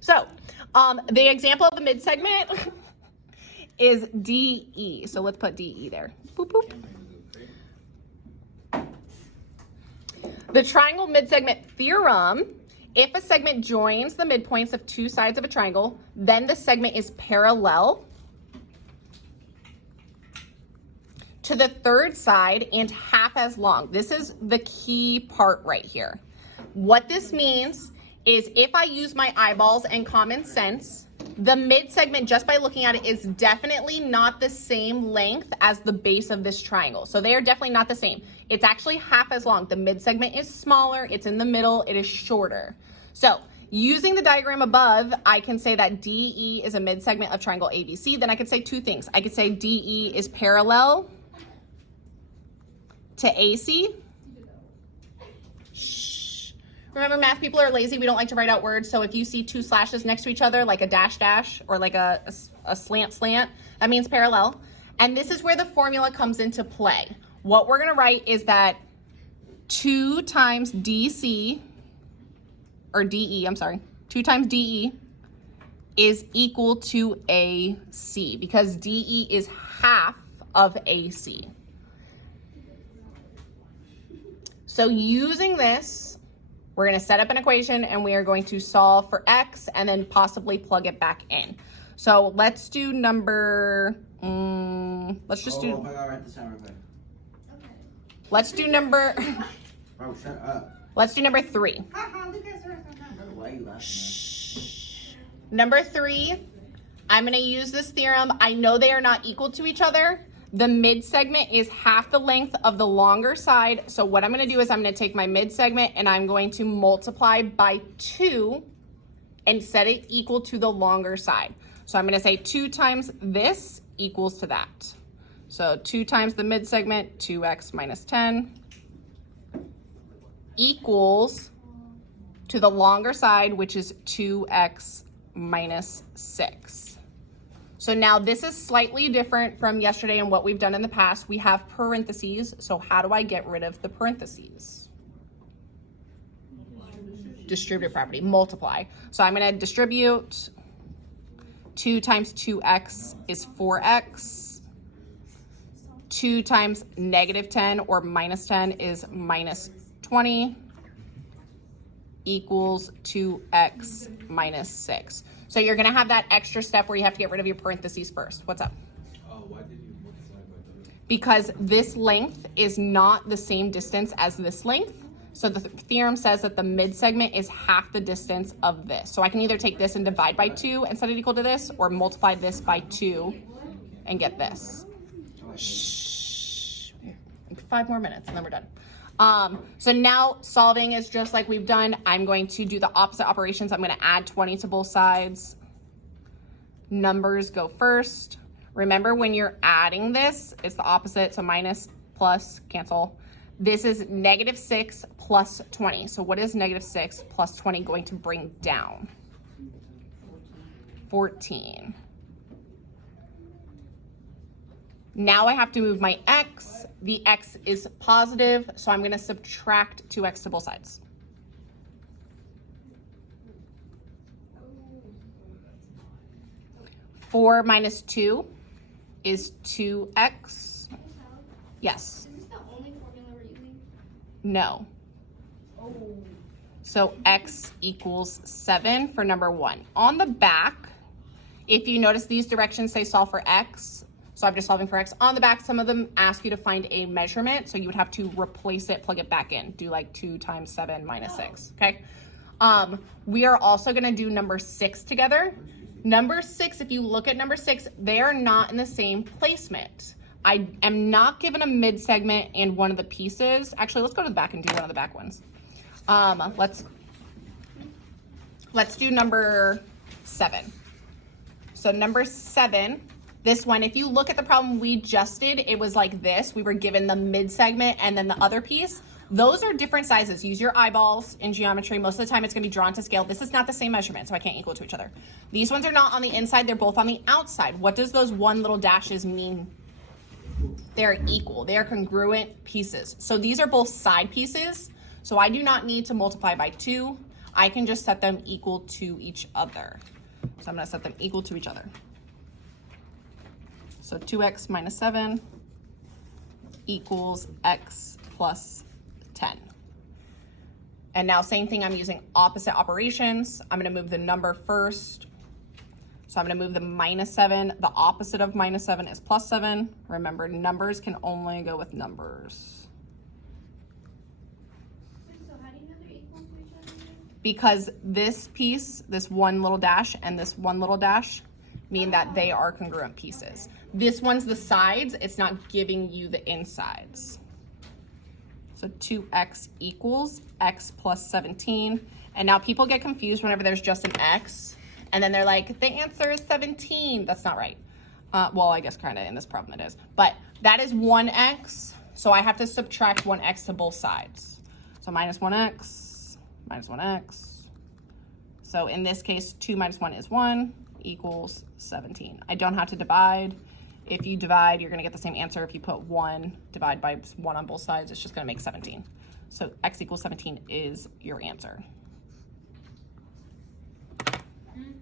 So the example of the midsegment is DE. So let's put DE there. Boop, boop. The triangle midsegment theorem, if a segment joins the midpoints of two sides of a triangle, then the segment is parallel to the third side and half as long. This is the key part right here. What this means is if I use my eyeballs and common sense, the midsegment, just by looking at it, is definitely not the same length as the base of this triangle. So they are definitely not the same. It's actually half as long. The midsegment is smaller, it's in the middle, it is shorter. So using the diagram above, I can say that DE is a midsegment of triangle ABC. Then I could say two things. I could say DE is parallel to AC. Remember, math people are lazy. We don't like to write out words. So if you see two slashes next to each other, like a dash dash or like a slant slant, that means parallel. And this is where the formula comes into play. What we're going to write is that 2 times DC, or DE, I'm sorry, 2 times DE is equal to AC, because DE is half of AC. So using this, we're going to set up an equation and we are going to solve for X and then possibly plug it back in. So let's do number, let's just do, let's do number, let's do number 3. Number 3, I'm going to use this theorem. I know they are not equal to each other. The midsegment is half the length of the longer side. So what I'm going to do is I'm going to take my midsegment and I'm going to multiply by 2 and set it equal to the longer side. So I'm going to say 2 times this equals to that. So 2 times the midsegment, 2x minus 10, equals to the longer side, which is 2x minus 6. So now this is slightly different from yesterday and what we've done in the past. We have parentheses. So how do I get rid of the parentheses? Distributive property, multiply. So I'm going to distribute. 2 times 2x is 4x. 2 times negative 10 or minus 10 is minus 20, equals 2x minus 6. So you're going to have that extra step where you have to get rid of your parentheses first. What's up? Why did you multiply by 3? Because this length is not the same distance as this length. So the theorem says that the midsegment is half the distance of this. So I can either take this and divide by 2 and set it equal to this, or multiply this by 2 and get this. Shh. 5 more minutes and then we're done. So now solving is just like we've done. I'm going to do the opposite operations. I'm going to add 20 to both sides. Numbers go first. Remember, when you're adding this, it's the opposite. So minus, plus, cancel. This is negative 6 plus 20. So what is negative 6 plus 20 going to bring down? 14. Now I have to move my x. The x is positive, so I'm going to subtract 2x to both sides. Four minus 2 is 2x. Yes. Is this the only formula we're using? No. Oh. So x equals 7 for number 1. On the back, if you notice, these directions say solve for x. So I'm just solving for x. On the back, some of them ask you to find a measurement. So you would have to replace it, plug it back in. Do like 2 times 7 minus 6, okay? We are also gonna do number 6 together. Number 6, if you look at number 6, they are not in the same placement. I am not given a midsegment and one of the pieces. Actually, let's go to the back and do one of the back ones. Let's do number 7. So number 7, this one, if you look at the problem we just did, it was like this. We were given the midsegment and then the other piece. Those are different sizes. Use your eyeballs in geometry. Most of the time it's gonna be drawn to scale. This is not the same measurement, so I can't equal to each other. These ones are not on the inside, they're both on the outside. What does those one little dashes mean? They're equal, they are congruent pieces. So these are both side pieces. So I do not need to multiply by 2. I can just set them equal to each other. So I'm gonna set them equal to each other. So 2x minus 7 equals x plus 10. And now same thing, I'm using opposite operations. I'm gonna move the number first. So I'm gonna move the minus 7. The opposite of minus 7 is plus 7. Remember, numbers can only go with numbers. So how do you know they're equal to each other? Because this piece, this one little dash and this one little dash mean that they are congruent pieces. This one's the sides, it's not giving you the insides. So 2x equals x plus 17. And now people get confused whenever there's just an x. And then they're like, the answer is 17. That's not right. Well, I guess kind of in this problem it is. But that is 1x. So I have to subtract 1x to both sides. So minus 1x, minus 1x. So in this case, 2 minus 1 is 1 equals 17. I don't have to divide. If you divide, you're going to get the same answer. If you put 1, divide by 1 on both sides, it's just going to make 17. So x equals 17 is your answer. Mm.